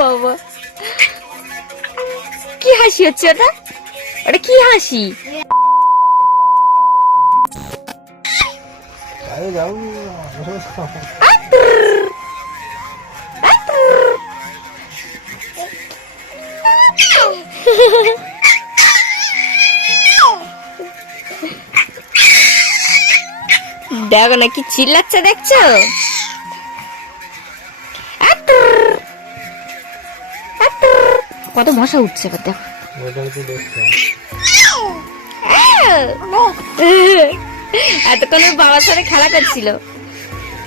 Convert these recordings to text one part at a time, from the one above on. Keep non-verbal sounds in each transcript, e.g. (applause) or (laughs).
বাবা। কি হাসি হচ্ছে ওটা? ওটা কি হাসি? দেখো না কি চিল্লাচ্ছে দেখছ। কত মশা উঠছে এবার দেখো। এতক্ষণ ওর বাবার সাথে খেলা করছিল।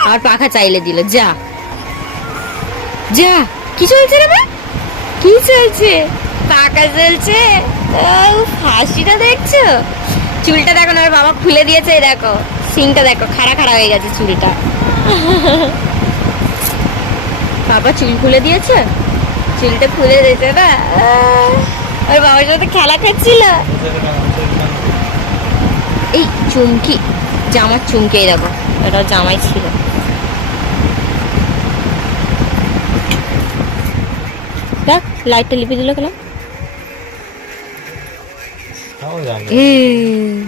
আর পাখা চাইলে দিল, যা। যা, কি চলছে রে মা? কি চলছে? পাখা চলছে হাসিটা দেখছ? চুলটা দেখো না, ওর বাবা খুলে দিয়েছে দেখো। সিংটা দেখো, খাড়া খাড়া হয়ে গেছে চুলটা। বাবা চুল খুলে দিয়েছে। চুলটা খুলে দিয়েছে না? আহ, ওর বাবার সাথে খেলা করছিল এই চুমকি জামার চুমকি দেখো এটা জামাই ছিল। দেখ লাইটটা লিপে দিল কেন?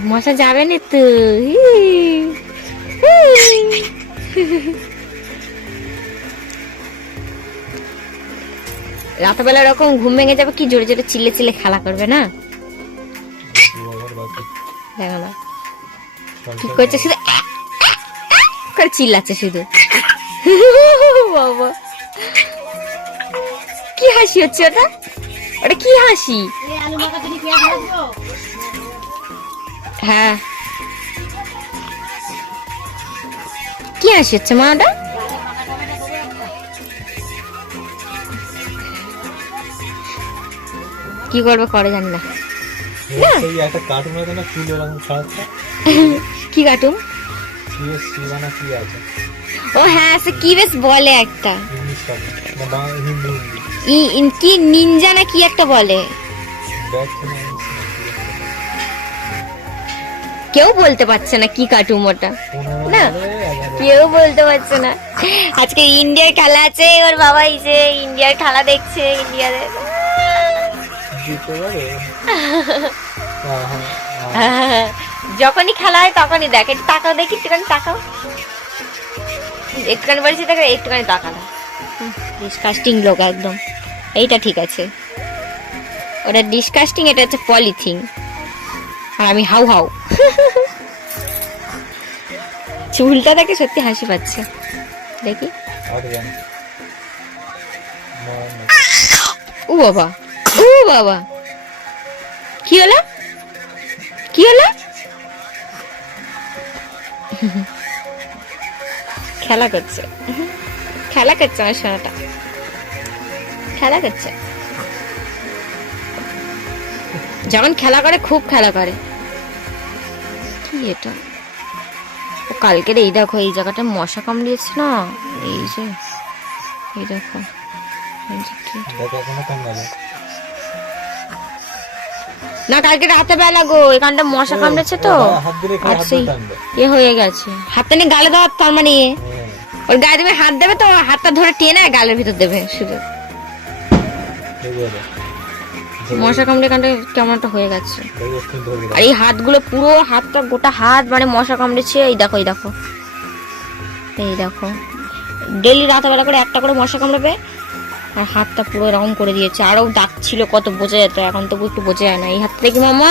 মশা যাবে না তো। রাতবেলা এরকম ঘুম ভেঙে যাবে, কি জোরে জোরে চিল্লে চিল্লে খেলা করবে, না? দেখ কি করছে শুধু করে চিল্লাচ্ছে শুধু। বাবা। কি হাসি হচ্ছে ওটা? ওটা কি হাসি? হ্যাঁ। কি হাসি হচ্ছে মা ওটা? কি করবে করে জানি না। কার্টুন ছাড়াচ্ছে? কি কাটুম কি শিবানা কি আছে? ও হ্যাঁ সে কি বেশ বলে একটা। কার্টুন কি নিনজা না কি একটা বলে? কেউ বলতে পারছে না কি কাটুম ওটা। না। কেউ বলতে পারছে না। আজকে ইন্ডিয়ার খেলা আছে ওর বাবা এই যে ইন্ডিয়ার খেলা দেখছে ইন্ডিয়ার দিতে পারে হ্যাঁ, হ্যাঁ, যখনই খেলা হয় তখনই দেখ একটু তাকাও দেখি একটুখানি তাকাও। একটুখানি বলছি দেখো একটুখানি তাকানো ডিসকাস্টিং লোক একদম। এইটা ঠিক আছে। ওটা ডিসকাস্টিং এটা হচ্ছে পলিথিন আর আমি হাউ হাউ। (laughs) চুলটা দেখে সত্যি হাসি পাচ্ছে। দেখি। ও বাবা। বাবা? কি হলো? কি হলো? খেলা করছে। খেলা করছে আমার সোনাটা। খেলা করছে। যখন খেলা করে, খুব খেলা করে। কি এটা? ও কালকের এই দেখো, এই জায়গাটা মশা কামড়িয়েছে না? এই যে, এই দেখো। না কালকে রাতে বেলা গো এখানটা মশা কামড়েছে তো। আর সেই এ হয়ে গেছে। হাতটা নিয়ে গালে দেওয়ার তার মানে হ্যাঁ, ওর গায়ে তুমি হাত দেবে তো হাতটা ধরে টেনে গালের ভিতর দেবে শুধু। মশা কামড়ে কামড়ে কেমন একটা হয়ে গেছে। আর এই হাতগুলো পুরো হাতটা গোটা হাত মানে মশা কামড়েছে। এই দেখো এই দেখো। এই দেখো। ডেলি রাতেবেলা করে একটা করে মশা কামড়াবে। আর হাতটা পুরো এরকম করে দিয়েছে। আরও দাগ ছিল, কত বোঝা যেত, এখন তো একটু বোঝা যায় না। এই হাতটা কি মামা।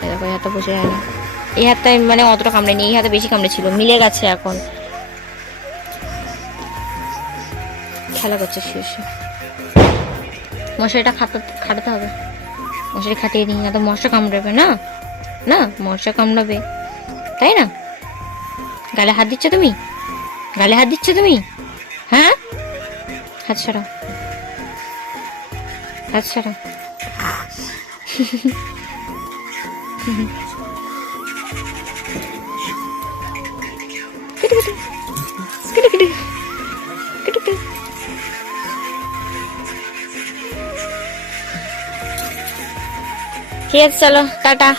দেখো, এই হাতটা বোঝা যায় না। এই হাতটা মানে অতটা কামড়েনি এই হাতে বেশি কামড়েছিল মিলে গেছে এখন। খেলা করছে শুয়ে মশারিটা খাটা খাটাতে হবে। মশারি খাটিয়ে দিই, না তো মশা কামড়াবে, না? না, মশা কামড়াবে। তাই না? গালে হাত দিচ্ছ তুমি? গালে হাত দিচ্ছ তুমি? হাত ছাড়াও হাত কিটু। ঠিক আছে চলো টাটা।